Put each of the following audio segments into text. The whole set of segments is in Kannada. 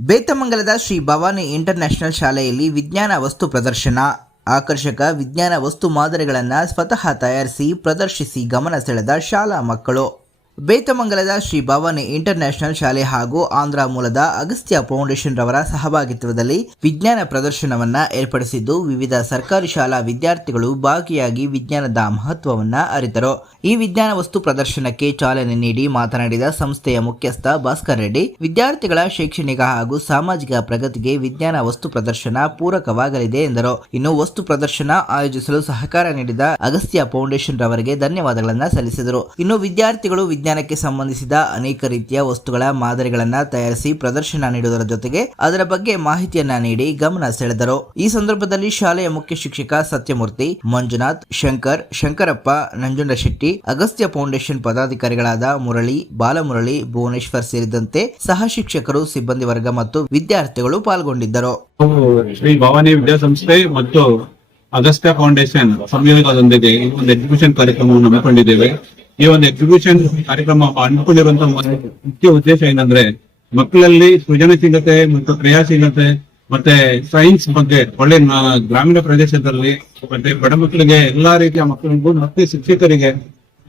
ಬೇತಮಂಗಲದ ಶ್ರೀ ಭವಾನಿ ಇಂಟರ್ನ್ಯಾಷನಲ್ ಶಾಲೆಯಲ್ಲಿ ವಿಜ್ಞಾನ ವಸ್ತು ಪ್ರದರ್ಶನ. ಆಕರ್ಷಕ ವಿಜ್ಞಾನ ವಸ್ತು ಮಾದರಿಗಳನ್ನು ಸ್ವತಃ ತಯಾರಿಸಿ ಪ್ರದರ್ಶಿಸಿ ಗಮನ ಸೆಳೆದ ಶಾಲಾ ಮಕ್ಕಳು. ಬೇತಮಂಗಲದ ಶ್ರೀ ಭವಾನಿ ಇಂಟರ್ನ್ಯಾಷನಲ್ ಶಾಲೆ ಹಾಗೂ ಆಂಧ್ರ ಮೂಲದ ಅಗಸ್ತ್ಯ ಫೌಂಡೇಶನ್ ರವರ ಸಹಭಾಗಿತ್ವದಲ್ಲಿ ವಿಜ್ಞಾನ ಪ್ರದರ್ಶನವನ್ನ ಏರ್ಪಡಿಸಿದ್ದು, ವಿವಿಧ ಸರ್ಕಾರಿ ಶಾಲಾ ವಿದ್ಯಾರ್ಥಿಗಳು ಭಾಗಿಯಾಗಿ ವಿಜ್ಞಾನದ ಮಹತ್ವವನ್ನ ಅರಿತರು. ಈ ವಿಜ್ಞಾನ ವಸ್ತು ಪ್ರದರ್ಶನಕ್ಕೆ ಚಾಲನೆ ನೀಡಿ ಮಾತನಾಡಿದ ಸಂಸ್ಥೆಯ ಮುಖ್ಯಸ್ಥ ಭಾಸ್ಕರ್ ರೆಡ್ಡಿ, ವಿದ್ಯಾರ್ಥಿಗಳ ಶೈಕ್ಷಣಿಕ ಹಾಗೂ ಸಾಮಾಜಿಕ ಪ್ರಗತಿಗೆ ವಿಜ್ಞಾನ ವಸ್ತು ಪ್ರದರ್ಶನ ಪೂರಕವಾಗಲಿದೆ ಎಂದರು. ಇನ್ನು ವಸ್ತು ಪ್ರದರ್ಶನ ಆಯೋಜಿಸಲು ಸಹಕಾರ ನೀಡಿದ ಅಗಸ್ತ್ಯ ಫೌಂಡೇಶನ್ ರವರಿಗೆ ಧನ್ಯವಾದಗಳನ್ನು ಸಲ್ಲಿಸಿದರು. ಇನ್ನು ವಿದ್ಯಾರ್ಥಿಗಳು ವಿಜ್ಞಾನಕ್ಕೆ ಸಂಬಂಧಿಸಿದ ಅನೇಕ ರೀತಿಯ ವಸ್ತುಗಳ ಮಾದರಿಗಳನ್ನ ತಯಾರಿಸಿ ಪ್ರದರ್ಶನ ನೀಡುವುದರ ಜೊತೆಗೆ ಅದರ ಬಗ್ಗೆ ಮಾಹಿತಿಯನ್ನ ನೀಡಿ ಗಮನ ಸೆಳೆದರು. ಈ ಸಂದರ್ಭದಲ್ಲಿ ಶಾಲೆಯ ಮುಖ್ಯ ಶಿಕ್ಷಕ ಸತ್ಯಮೂರ್ತಿ ಮಂಜುನಾಥ್, ಶಂಕರ್, ಶಂಕರಪ್ಪ ನಂಜುಂಡಶೆಟ್ಟಿ ಅಗಸ್ತ್ಯ ಫೌಂಡೇಶನ್ ಪದಾಧಿಕಾರಿಗಳಾದ ಮುರಳಿ, ಬಾಲಮುರಳಿ, ಭುವನೇಶ್ವರ್ ಸೇರಿದಂತೆ ಸಹ ಶಿಕ್ಷಕರು, ಸಿಬ್ಬಂದಿ ವರ್ಗ ಮತ್ತು ವಿದ್ಯಾರ್ಥಿಗಳು ಪಾಲ್ಗೊಂಡಿದ್ದರು. ಶ್ರೀ ಭವಾನಿ ವಿದ್ಯಾಸಂಸ್ಥೆ ಮತ್ತು ಅಗಸ್ತ್ಯ ಫೌಂಡೇಶನ್ ಸಂಯೋಗದೊಂದಿಗೆ ಈ ಒಂದು ಎಕ್ಸಿಬಿಷನ್ ಕಾರ್ಯಕ್ರಮವನ್ನು ಹಮ್ಮಿಕೊಂಡಿದ್ದೇವೆ. ಈ ಒಂದು ಎಕ್ಸಿಬಿಷನ್ ಕಾರ್ಯಕ್ರಮ ಹಮ್ಮಿಕೊಂಡಿರುವಂತಹ ಮುಖ್ಯ ಉದ್ದೇಶ ಏನಂದ್ರೆ, ಮಕ್ಕಳಲ್ಲಿ ಸೃಜನಶೀಲತೆ ಮತ್ತು ಕ್ರಿಯಾಶೀಲತೆ ಮತ್ತೆ ಸೈನ್ಸ್ ಬಗ್ಗೆ ಒಳ್ಳೆ ಗ್ರಾಮೀಣ ಪ್ರದೇಶದಲ್ಲಿ ಮತ್ತೆ ಬಡ ಮಕ್ಕಳಿಗೆ ಎಲ್ಲಾ ರೀತಿಯ ಮಕ್ಕಳಿಗೂ ಮತ್ತೆ ಶಿಕ್ಷಕರಿಗೆ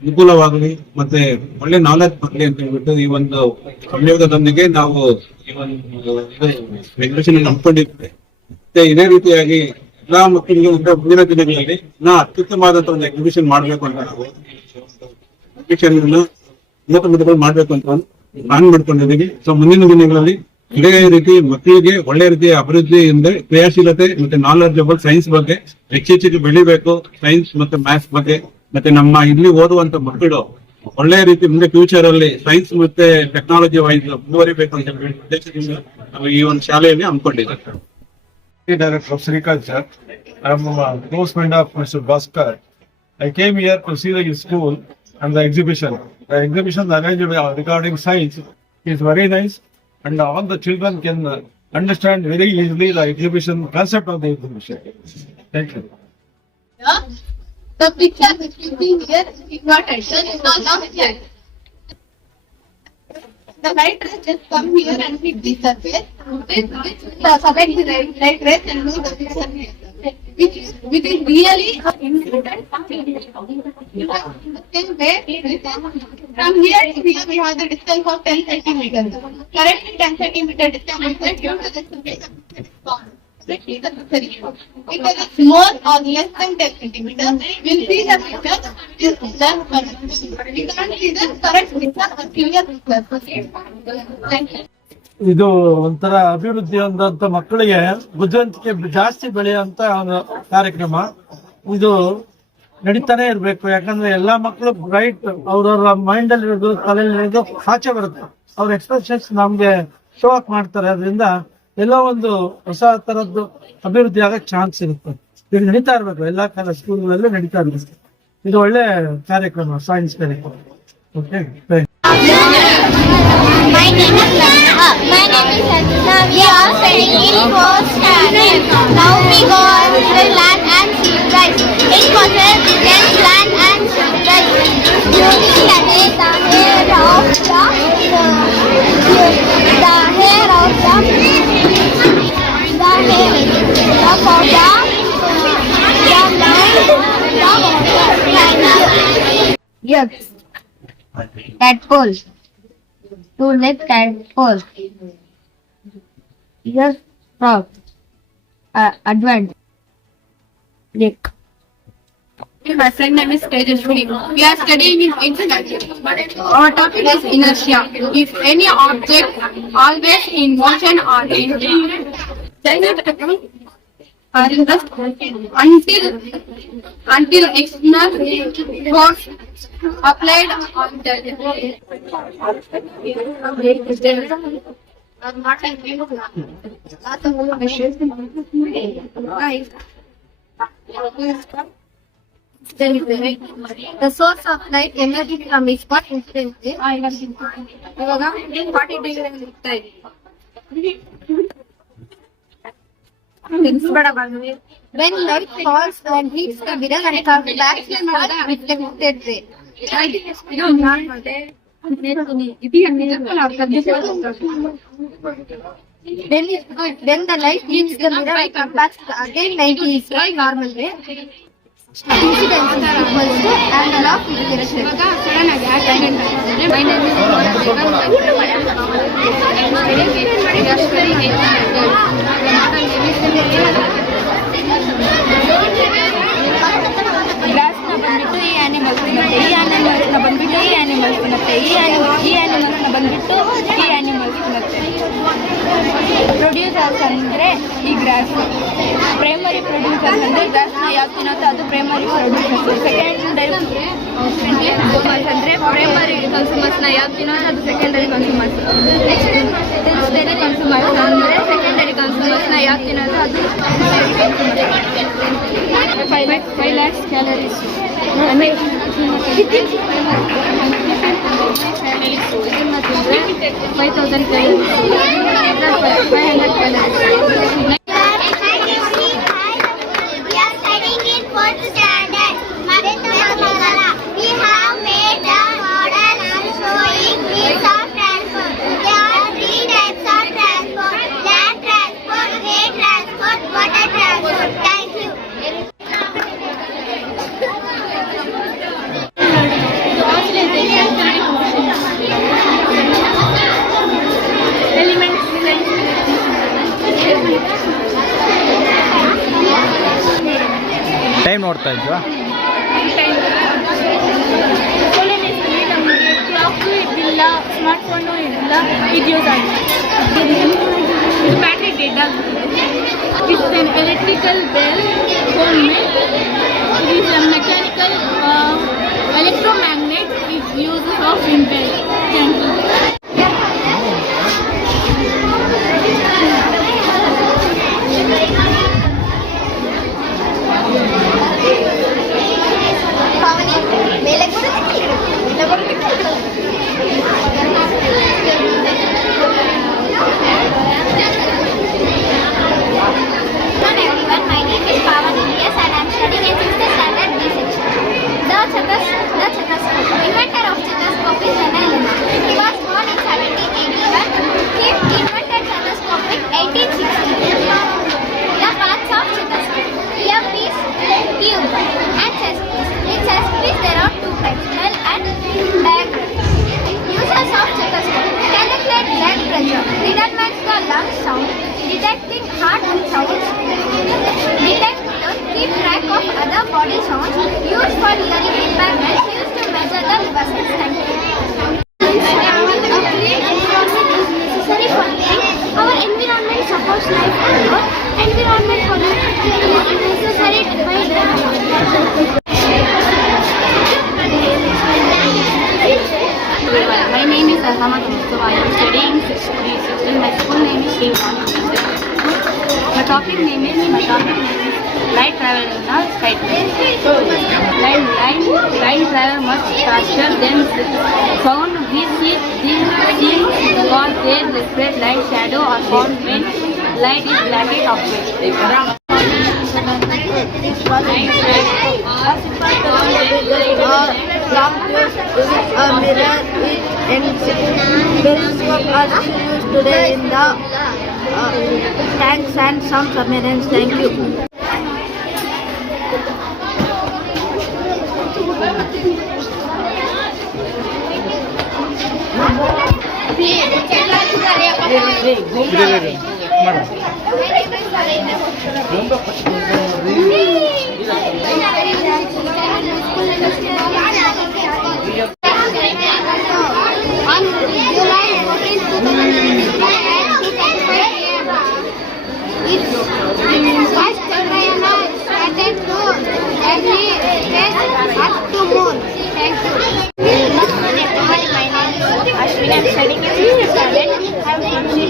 ಅನುಕೂಲವಾಗಲಿ ಮತ್ತೆ ಒಳ್ಳೆ ನಾಲೆಜ್ ಬರಲಿ ಅಂತ ಹೇಳ್ಬಿಟ್ಟು ಈ ಒಂದು ಸಂಯೋಗದೊಂದಿಗೆ ನಾವು ಈ ಒಂದು ಎಕ್ಸಿಬಿಷನ್ ಹಮ್ಮಿಕೊಂಡಿದ್ದೇವೆ. ಮತ್ತೆ ಇದೇ ರೀತಿಯಾಗಿ ಎಲ್ಲಾ ಮಕ್ಕಳಿಗೆ ಮುಂದಿನ ದಿನಗಳಲ್ಲಿ ನಾ ಅತ್ಯುತ್ತಮವಾದಂತಹ ಒಂದು ಎಕ್ಸಿಬಿಷನ್ ಮಾಡ್ಬೇಕು ಅಂತ ಎಕ್ಸಿಬಿಷನ್ ಉನ್ನತ ಮಾಡ್ಬೇಕು ಅಂತ ಪ್ಲಾನ್ ಮಾಡ್ಕೊಂಡಿದ್ದೀವಿ. ಸೊ ಮುಂದಿನ ದಿನಗಳಲ್ಲಿ ಇದೇ ರೀತಿ ಮಕ್ಕಳಿಗೆ ಒಳ್ಳೆ ರೀತಿಯ ಅಭಿವೃದ್ಧಿಯಿಂದ ಕ್ರಿಯಾಶೀಲತೆ ಮತ್ತೆ ನಾಲೆಜಬಲ್ ಸೈನ್ಸ್ ಬಗ್ಗೆ ಹೆಚ್ಚೆಚ್ಚಿಗೆ ಬೆಳಿಬೇಕು. ಸೈನ್ಸ್ ಮತ್ತೆ ಮ್ಯಾಥ್ಸ್ ಬಗ್ಗೆ ಮತ್ತೆ ನಮ್ಮ ಇಲ್ಲಿ ಓದುವಂತ ಮಕ್ಕಳು ಒಳ್ಳೆ ರೀತಿ ಮುಂದೆ ಫ್ಯೂಚರ್ ಅಲ್ಲಿ ಸೈನ್ಸ್ ಮತ್ತೆ ಟೆಕ್ನಾಲಜಿ ವೈಸ್ ಮುಂದುವರಿಬೇಕು ಅಂತ ಉದ್ದೇಶದಿಂದ ನಾವು ಈ ಒಂದು ಶಾಲೆಯಲ್ಲಿ ಹಮ್ಮಿಕೊಂಡಿದ್ದೇವೆ. Director of. I'm a close friend of Mr. Bhaskar. I came here to see the school and the exhibition. The exhibition arranged regarding science is very nice and all the children can uh, understand very easily the exhibition concept of the exhibition. Thank you. Yeah. The picture which you see here is not action, it's not. The light rays just come here and hit the surface, which, which uh, select the light, light rays and do the here. Which is, which is really important. The same way, from here to here we have the distance of ten centimeters. Currently ten centimeter distance is due to the the pond. If there is more or less than 10 centimeters, see the picture is we can't see the correct picture or. ಇದು ಒಂಥರ ಅಭಿವೃದ್ಧಿ ಹೊಂದಂತ ಮಕ್ಕಳಿಗೆ ಬುದ್ಧಿವಂತಿಕೆ ಜಾಸ್ತಿ ಬೆಳೆಯುವಂತ ಒಂದು ಕಾರ್ಯಕ್ರಮ. ಇದು ನಡೀತಾನೆ ಇರಬೇಕು. ಯಾಕಂದ್ರೆ ಎಲ್ಲಾ ಮಕ್ಕಳು ಬ್ರೈಟ್ ಅವ್ರವ್ರ ಮೈಂಡ್ ಅಲ್ಲಿ ಇರೋದು ತಲೆಯಲ್ಲಿ ಸಾಚೆ ಬರುತ್ತೆ. ಅವ್ರ ಎಕ್ಸ್ಪ್ರೆಷನ್ಸ್ ನಮ್ಗೆ ಶೋ ಅಪ್ ಮಾಡ್ತಾರೆ. ಅದರಿಂದ ಎಲ್ಲೋ ಒಂದು ಹೊಸ ತರದ್ದು ಅಭಿವೃದ್ಧಿ ಆಗಕ್ಕೆ ಚಾನ್ಸ್ ಇರುತ್ತೆ ಇದು ನಡೀತಾ ಇರಬೇಕು ಎಲ್ಲಾ ಕಾಲ ಸ್ಕೂಲ್ಗಳಲ್ಲೂ ನಡೀತಾ ಇರುತ್ತೆ ಇದು ಒಳ್ಳೆ ಕಾರ್ಯಕ್ರಮ ಸೈನ್ಸ್ ಕಾರ್ಯಕ್ರಮ okay Thank name Yes. Tadpole. Two leg tadpole. Yes, frog. Uh, advent. Dick. My friend name is Tejaswini. We are studying in eighth Our topic is inertia. If any object always in motion or in are in rest until until external force applied on The source of light emerging from is what instantly. ಇವಾಗ ಫಾರ್ಟಿ ಡಿಗ್ರಿ ಇರ್ತಾ ಇದೆ ತಿನ್ಸ್ಬೇಡ ಬಂದ್ವಿ When light falls and hits the mirror and comes back to the reflected ray. ಇದು ನಾನ್ ಮತ್ತೆ ಇದು ನಿಜಕ್ಕೂ ನಾವು Then it's good. Then the light leaves the mirror and comes back again 90 is the normal way. Incidence is equals to angle of reflection. My producers ಅಂದರೆ ಈ ಗ್ರಾಸ್ ಪ್ರೈಮರಿ ಪ್ರೊಡ್ಯೂಸರ್ಸ್ ಅಂದರೆ ಗ್ರಾಸ್ನ ಯಾವ್ದು ತಿನ್ನತ್ತೋ ಅದು ಪ್ರೈಮರಿ ಪ್ರೊಡ್ಯೂಸರ್ಸ್ ಸೆಕೆಂಡರಿ ಕನ್ಸ್ಯೂಮರ್ಸ್ ಅಂದರೆ ಪ್ರೈಮರಿ ಕನ್ಸ್ಯೂಮರ್ಸ್ನ ನ ಯಾವ್ದು ತಿನ್ನೋದು ಅದು secondary consumers next tertiary consumers ಅಂದ್ರೆ ಸೆಕೆಂಡರಿ ಕನ್ಸ್ಯೂಮರ್ಸ್ನ ಯಾವ್ದು ತಿನ್ನೋದು ಅದು five five lakhs calories five thousand calories five Vai, vai, vai, vai. ನೋಡ್ತಾ ಇದ್ವಾ? ಇದ್ದಿಲ್ಲ ಸ್ಮಾರ್ಟ್ ಫೋನು ಇದ್ದಿಲ್ಲ ಇದು ಯೂಸ್ ಆಗಿದೆ battery data it's electrical The the stethoscope. Inventor of Leonard Lehman. He was born in 1781. He invented in 1860. The parts of stethoscope. Earpiece, tube, and chest piece. In chest piece there are two types, bell and diaphragm. Uses of stethoscope. Calculate blood pressure. Determines the lung sound. Detecting heart sounds. other body sounds used for hearing impairment used to measure the person's strength. Our environment supports life and growth. Environment for life is necessary. Faster than sound. See things seen because they reflect light, shadow, or when light is blackened object. a mirror and periscope are used today in the uh, tanks and some submarines. Thank you. Madam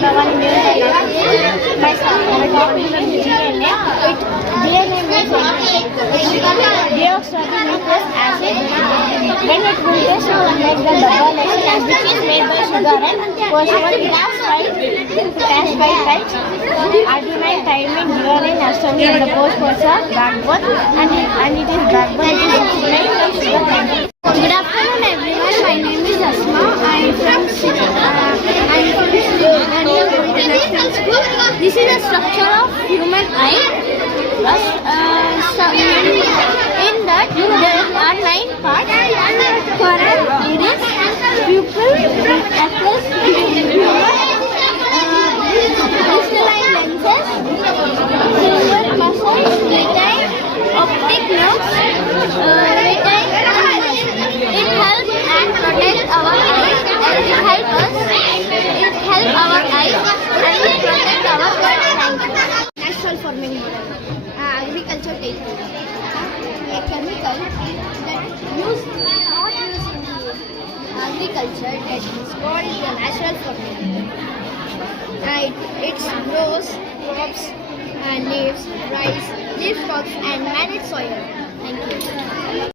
Is DNA. It acid. Builds to make the double helix, which is made by sugar and histamine, and the are backbone, and and it is backbone. It is made sugar. Good afternoon, everyone. My name is Asma. I am from Sri- uh, I am from Sri International School. This is a structure of human eye. Uh, in that there are nine parts: iris, pupil, atlas, humor, uh, crystalline lenses, silver muscles, retina, optic nerves, uh, retina. It helps and protects our eyes. And it helps us. It helps our eyes and it protects our thank you. Farming model. Uh, agriculture technique. A chemical that used not used in agriculture that is called the natural farming. Uh, it, it grows crops and leaves, rice, leaf crops and managed soil. Thank you.